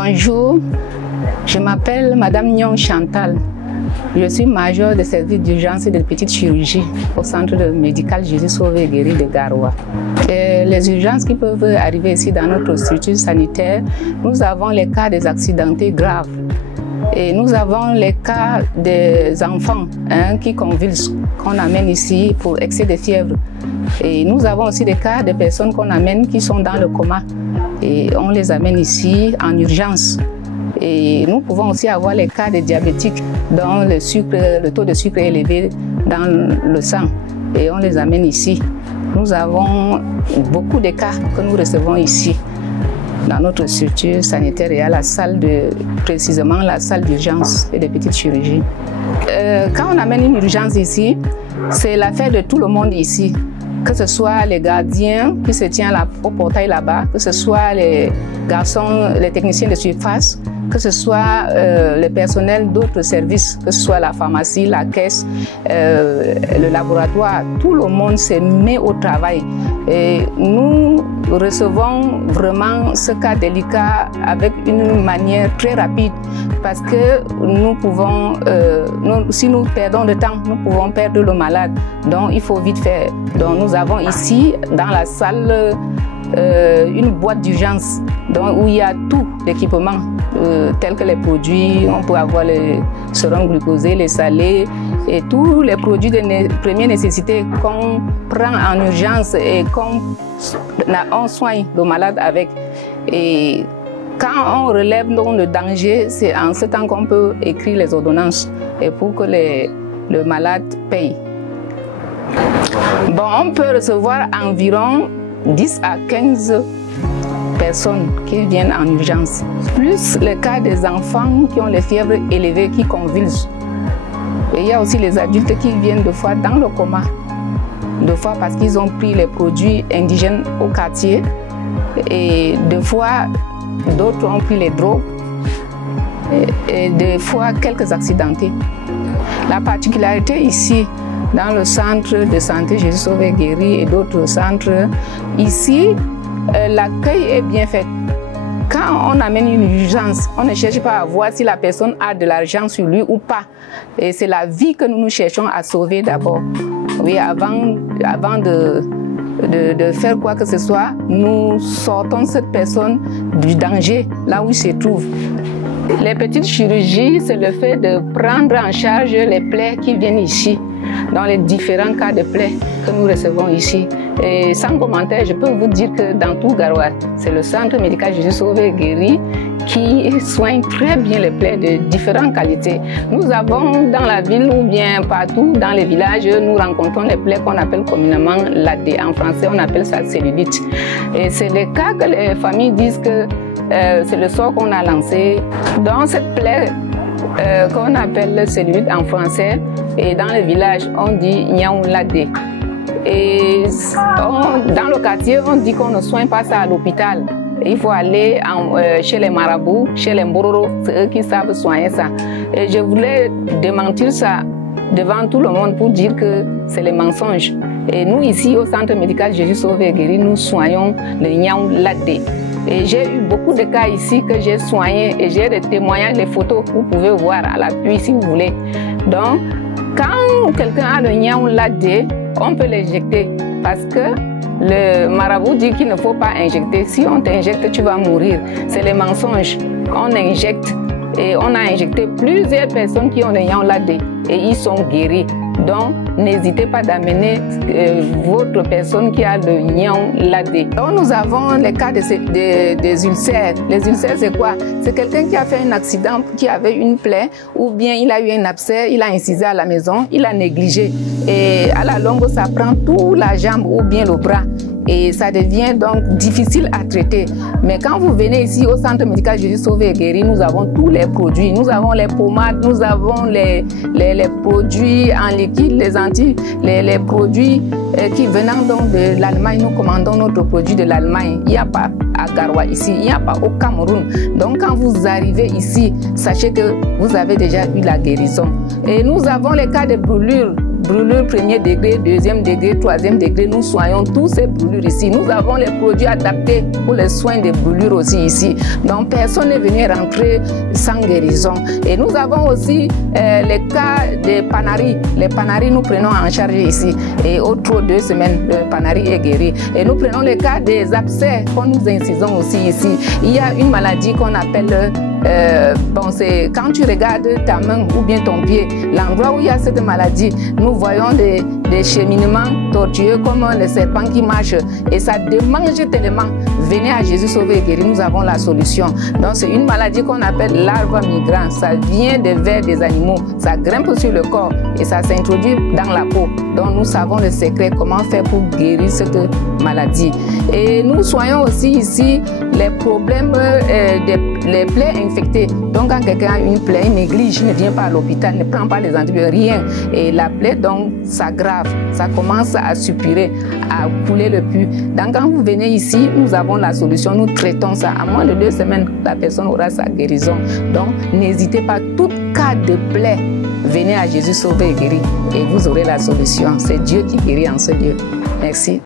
Bonjour, je m'appelle Madame Nyong Chantal. Je suis major de service d'urgence et de petite chirurgie au centre médical Jésus Sauvé et Guéri de Garoua. Les urgences qui peuvent arriver ici dans notre structure sanitaire, nous avons les cas des accidentés graves. Et nous avons les cas des enfants qui convulsent, qu'on amène ici pour excès de fièvre. Et nous avons aussi des cas de personnes qu'on amène qui sont dans le coma. Et on les amène ici en urgence. Et nous pouvons aussi avoir les cas de diabétiques dont le taux de sucre est élevé dans le sang. Et on les amène ici. Nous avons beaucoup de cas que nous recevons ici dans notre structure sanitaire et à la salle précisément la salle d'urgence et de petite chirurgie. Quand on amène une urgence ici, c'est l'affaire de tout le monde ici. Que ce soit les gardiens qui se tiennent au portail là-bas, que ce soit les garçons, les techniciens de surface, que ce soit le personnel d'autres services, que ce soit la pharmacie, la caisse, le laboratoire, tout le monde se met au travail. Et nous recevons vraiment ce cas délicat avec une manière très rapide parce que nous pouvons, si nous perdons de temps, nous pouvons perdre le malade. Donc il faut vite faire. Donc nous avons ici dans la salle une boîte d'urgence où il y a tout l'équipement tels que les produits, on peut avoir les sérums glucosés, les salés et tous les produits de première nécessité qu'on prend en urgence et qu'on soigne le malade avec. Et quand on relève le danger, c'est en ce temps qu'on peut écrire les ordonnances et pour que le malade paye. Bon, on peut recevoir environ 10 à 15 personnes qui viennent en urgence. Plus le cas des enfants qui ont les fièvres élevées, qui convulsent. Et il y a aussi les adultes qui viennent de fois dans le coma. De fois parce qu'ils ont pris les produits indigènes au quartier. Et de fois, d'autres ont pris les drogues. Et des fois, quelques accidentés. La particularité ici, dans le centre de santé Jésus Sauvé Guéri et d'autres centres, ici, l'accueil est bien fait. Quand on amène une urgence, on ne cherche pas à voir si la personne a de l'argent sur lui ou pas. Et c'est la vie que nous cherchons à sauver d'abord. Oui, avant de faire quoi que ce soit, nous sortons cette personne du danger là où il se trouve. Les petites chirurgies, c'est le fait de prendre en charge les plaies qui viennent ici, dans les différents cas de plaies que nous recevons ici. Et sans commentaire, je peux vous dire que dans tout Garoua, c'est le centre médical Jésus Sauvé et Guéri qui soigne très bien les plaies de différentes qualités. Nous avons dans la ville ou bien partout dans les villages, nous rencontrons les plaies qu'on appelle communément l'AD. En français, on appelle ça cellulite. Et c'est le cas que les familles disent que c'est le sort qu'on a lancé. Dans cette plaie qu'on appelle cellulite en français, et dans les villages, on dit Nyaou Ladé. Et dans le quartier, on dit qu'on ne soigne pas ça à l'hôpital. Il faut aller chez les marabouts, chez les mbororo, c'est eux qui savent soigner ça. Et je voulais démentir ça devant tout le monde pour dire que c'est les mensonges. Et nous ici au centre médical Jésus Sauvé et Guéri, nous soignons le Nyaou Ladé. Et j'ai eu beaucoup de cas ici que j'ai soignés et j'ai des témoignages, des photos que vous pouvez voir à l'appui si vous voulez. Donc, quand quelqu'un a le Nyaou Ladé, on peut l'injecter parce que le marabout dit qu'il ne faut pas injecter. Si on t'injecte, tu vas mourir. C'est les mensonges. On injecte et on a injecté plusieurs personnes qui ont le Nyaou Ladé et ils sont guéris. Donc, n'hésitez pas d'amener votre personne qui a le Nyaou Ladé. Donc, nous avons les cas des ulcères. Les ulcères, c'est quoi? C'est quelqu'un qui a fait un accident, qui avait une plaie, ou bien il a eu un abcès, il a incisé à la maison, il a négligé. Et à la longue, ça prend toute la jambe ou bien le bras. Et ça devient donc difficile à traiter. Mais quand vous venez ici au centre médical Jésus Sauvé et Guéri, nous avons tous les produits. Nous avons les pommades, nous avons les produits en liquide, les produits qui venant donc de l'Allemagne. Nous commandons notre produit de l'Allemagne. Il n'y a pas à Garoua ici, il n'y a pas au Cameroun. Donc quand vous arrivez ici, sachez que vous avez déjà eu la guérison. Et nous avons les cas de brûlures brûlures premier degré, deuxième degré, troisième degré, nous soignons tous ces brûlures ici. Nous avons les produits adaptés pour les soins des brûlures aussi ici. Donc personne n'est venu rentrer sans guérison. Et nous avons aussi les cas des panaries. Les panaries, nous prenons en charge ici. Et au trop 2 semaines, le panari est guéri. Et nous prenons le cas des abcès qu'on nous incisons aussi ici. Il y a une maladie qu'on appelle bon, c'est quand tu regardes ta main ou bien ton pied, l'endroit où il y a cette maladie, nous voyons des cheminements tortueux comme les serpents qui marchent et ça démange tellement. Venez à Jésus sauver et guérir, nous avons la solution. Donc c'est une maladie qu'on appelle larve migrant. Ça vient des vers des animaux, ça grimpe sur le corps et ça s'introduit dans la peau. Donc nous savons le secret, comment faire pour guérir cette maladie. Et nous soignons aussi ici les problèmes les plaies infectées. Donc quand quelqu'un a une plaie, il néglige, ne vient pas à l'hôpital, ne prend pas les antibiotiques, rien. Et la plaie donc s'aggrave, ça commence à suppurer, à couler le pus. Donc quand vous venez ici, nous avons la solution, nous traitons ça. À moins de 2 semaines, la personne aura sa guérison. Donc n'hésitez pas, tout cas de plaie, venez à Jésus sauver et guérir et vous aurez la solution. C'est Dieu qui guérit en ce lieu. Merci.